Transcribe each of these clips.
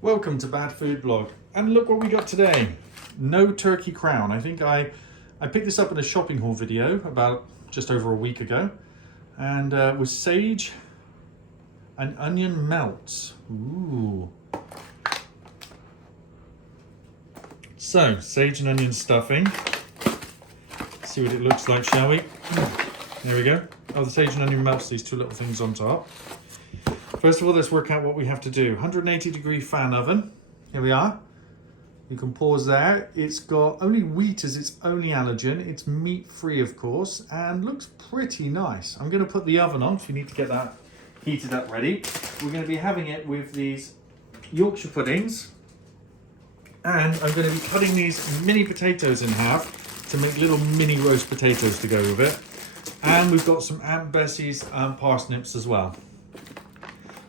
Welcome to Bad Food Blog, and look what we got today. No turkey crown. I think I picked this up in a shopping haul video about just over a week ago, and with sage and onion melts. Ooh. So, sage and onion stuffing. See what it looks like, shall we? There we go. Oh, the sage and onion melts, these two little things on top. First of all, let's work out what we have to do. 180-degree fan oven. Here we are. You can pause there. It's got only wheat as its only allergen. It's meat-free, of course, and looks pretty nice. I'm going to put the oven on if you need to get that heated up ready. We're going to be having it with these Yorkshire puddings, and I'm going to be cutting these mini potatoes in half to make little mini roast potatoes to go with it. And we've got some Aunt Bessie's parsnips as well.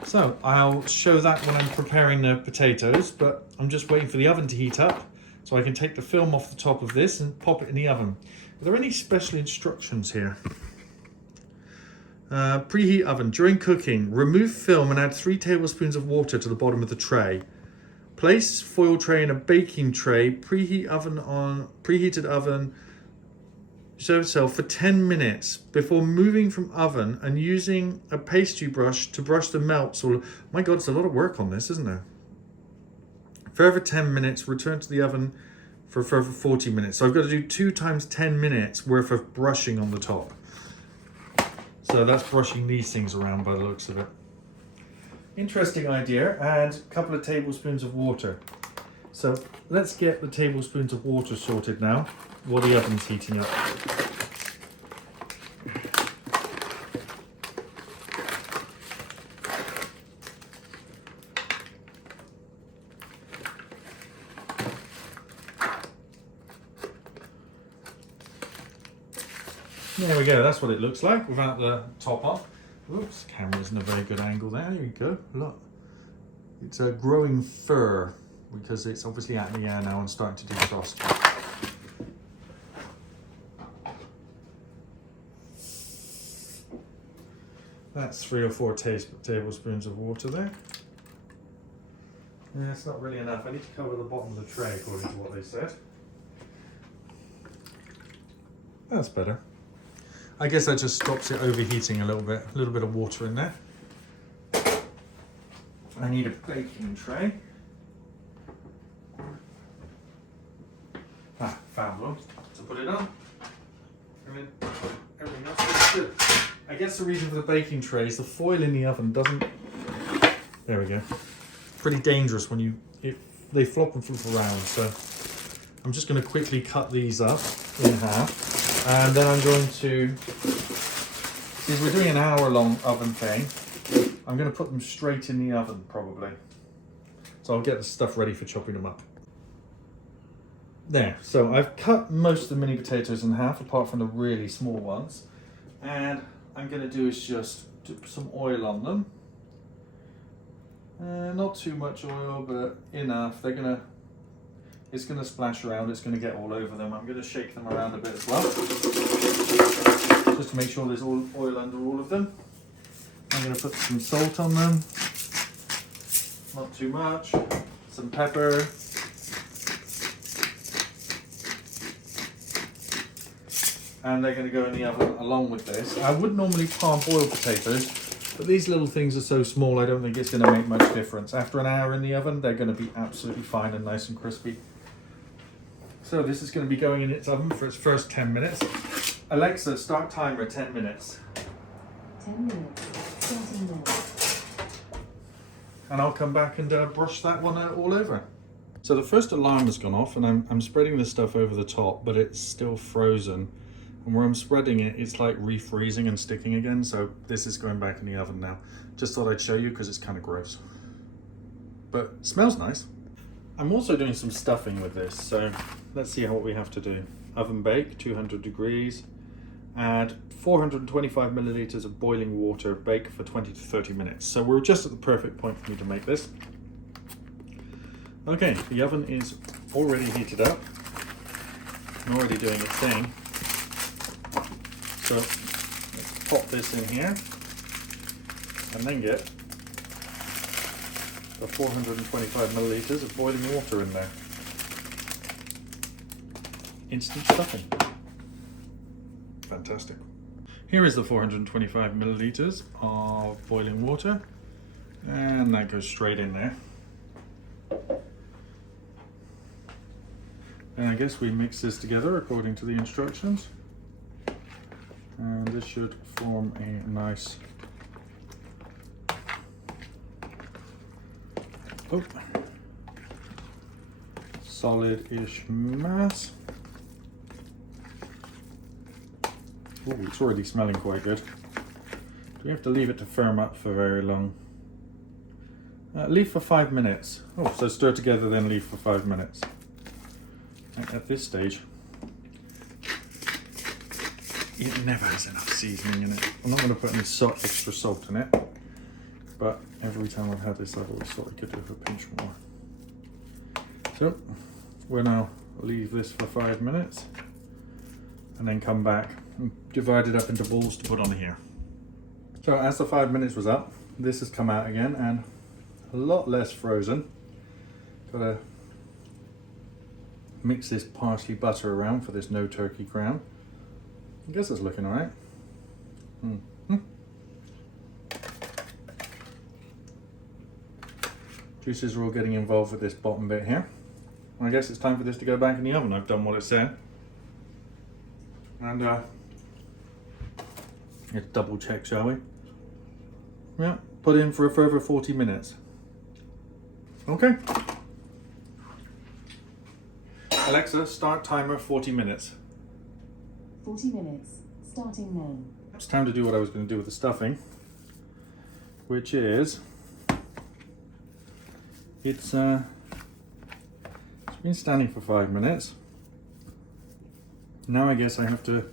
So I'll show that when I'm preparing the potatoes, but I'm just waiting for the oven to heat up so I can take the film off the top of this and pop it in the oven. Are there any special instructions here? Preheat oven. During cooking, remove film and add 3 tablespoons of water to the bottom of the tray. Place foil tray in a baking tray. Preheated oven. Serve itself for 10 minutes before moving from oven and using a pastry brush to brush the melts. Or, my God, it's a lot of work on this, isn't there? Further 10 minutes, return to the oven for a further 40 minutes. So I've got to do 2 times 10 minutes worth of brushing on the top. So that's brushing these things around by the looks of it. Interesting idea. And a couple of tablespoons of water. So let's get the tablespoons of water sorted now while the oven's heating up. There we go, that's what it looks like without the top on. Oops, camera's in a very good angle there. There you go, look. It's a growing fur because it's obviously out in the air now and starting to defrost. That's 3 or 4 tablespoons of water there. Yeah, it's not really enough. I need to cover the bottom of the tray according to what they said. That's better. I guess that just stops it overheating a little bit. A little bit of water in there. I need a baking tray. Found one to put it on. Everything else is good. I guess the reason for the baking tray is the foil in the oven doesn't... There we go. Pretty dangerous when they flop and flip around. So I'm just going to quickly cut these up in half. And then I'm going to... Since we're doing an hour-long oven thing, I'm going to put them straight in the oven, probably. So I'll get the stuff ready for chopping them up. There, so I've cut most of the mini potatoes in half, apart from the really small ones. And I'm going to do is just dip some oil on them. Not too much oil, but enough. It's going to splash around, it's going to get all over them. I'm going to shake them around a bit as well, just to make sure there's all oil under all of them. I'm going to put some salt on them, not too much, some pepper, and they're going to go in the oven along with this. I would normally palm boil potatoes, but these little things are so small I don't think it's going to make much difference. After an hour in the oven, they're going to be absolutely fine and nice and crispy. So this is going to be going in its oven for its first 10 minutes. Alexa, start timer at 10 minutes. 10 minutes, 20 minutes. And I'll come back and brush that one out all over. So the first alarm has gone off and I'm spreading this stuff over the top, but it's still frozen. And where I'm spreading it, it's like refreezing and sticking again. So this is going back in the oven now. Just thought I'd show you because it's kind of gross. But it smells nice. I'm also doing some stuffing with this. So let's see what we have to do. Oven bake, 200 degrees. Add 425 milliliters of boiling water, bake for 20 to 30 minutes. So we're just at the perfect point for me to make this. Okay, the oven is already heated up and already doing its thing. So let's pop this in here and then get of 425 milliliters of boiling water in there. Instant stuffing. Fantastic. Here is the 425 milliliters of boiling water, and that goes straight in there. And I guess we mix this together according to the instructions, and this should form a nice solid-ish mass. Oh, it's already smelling quite good. Do we have to leave it to firm up for very long? Leave for 5 minutes. Oh, so stir together, then leave for 5 minutes. At this stage, it never has enough seasoning in it. I'm not going to put any extra salt in it, but every time I've had this, I've always thought I could do with a pinch more. So we'll now leave this for 5 minutes and then come back and divide it up into balls to put on here. So as the 5 minutes was up, this has come out again and a lot less frozen. Gotta mix this parsley butter around for this no turkey crown. I guess it's looking alright. Juices are all getting involved with this bottom bit here. I guess it's time for this to go back in the oven. I've done what it said. And let's double check, shall we? Yeah, put in for a further 40 minutes. Okay. Alexa, start timer 40 minutes. 40 minutes, starting now. It's time to do what I was going to do with the stuffing, which is, it's been standing for 5 minutes. Now I guess I have to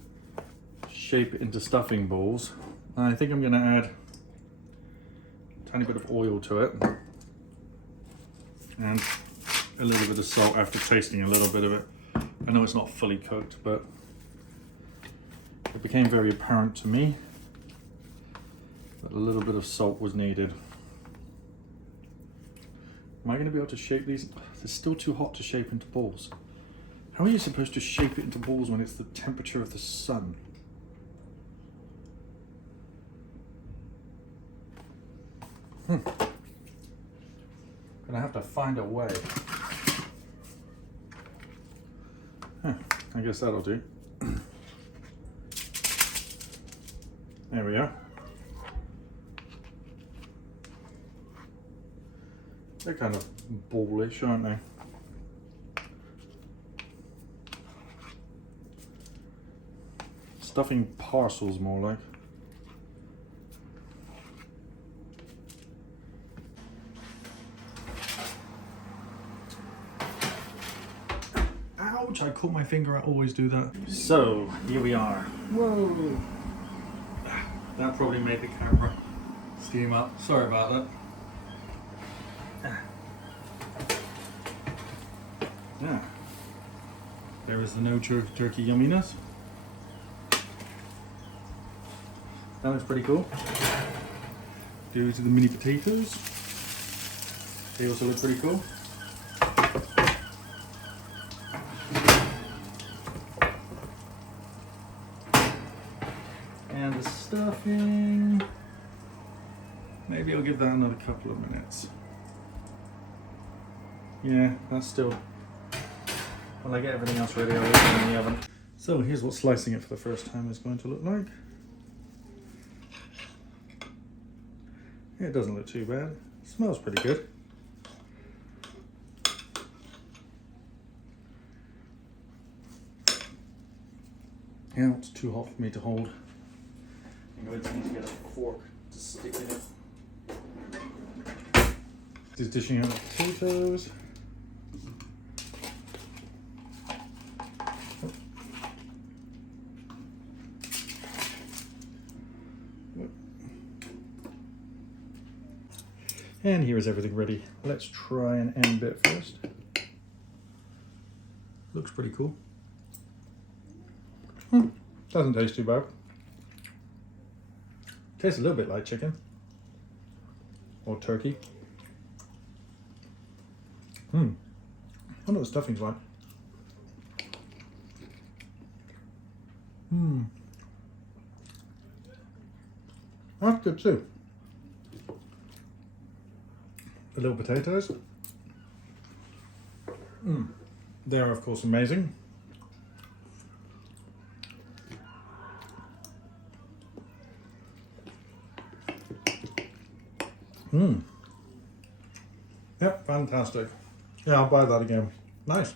shape it into stuffing balls. I think I'm going to add a tiny bit of oil to it and a little bit of salt after tasting a little bit of it. I know it's not fully cooked, but it became very apparent to me that a little bit of salt was needed. Am I going to be able to shape these? It's still too hot to shape into balls. How are you supposed to shape it into balls when it's the temperature of the sun? Gonna have to find a way. I guess that'll do. There we are. They're kind of ballish, aren't they? Stuffing parcels more like. Ouch, I caught my finger, I always do that. So, here we are. Whoa! That probably made the camera steam up. Sorry about that. Yeah. There is the no turkey yumminess. That looks pretty cool. Due to the mini potatoes. They also look pretty cool. And the stuffing. Maybe I'll give that another couple of minutes. Yeah, that's still. When I get everything else ready, I'll leave it in the oven. So here's what slicing it for the first time is going to look like. It doesn't look too bad. It smells pretty good. Yeah, it's too hot for me to hold. I'm going to need to get a fork to stick in it. Just dishing out the potatoes. And here is everything ready. Let's try an end bit first. Looks pretty cool. Doesn't taste too bad. Tastes a little bit like chicken or turkey. I wonder what the stuffing's like. That's good too. The little potatoes. They're of course amazing. Yep, fantastic. Yeah, I'll buy that again. Nice.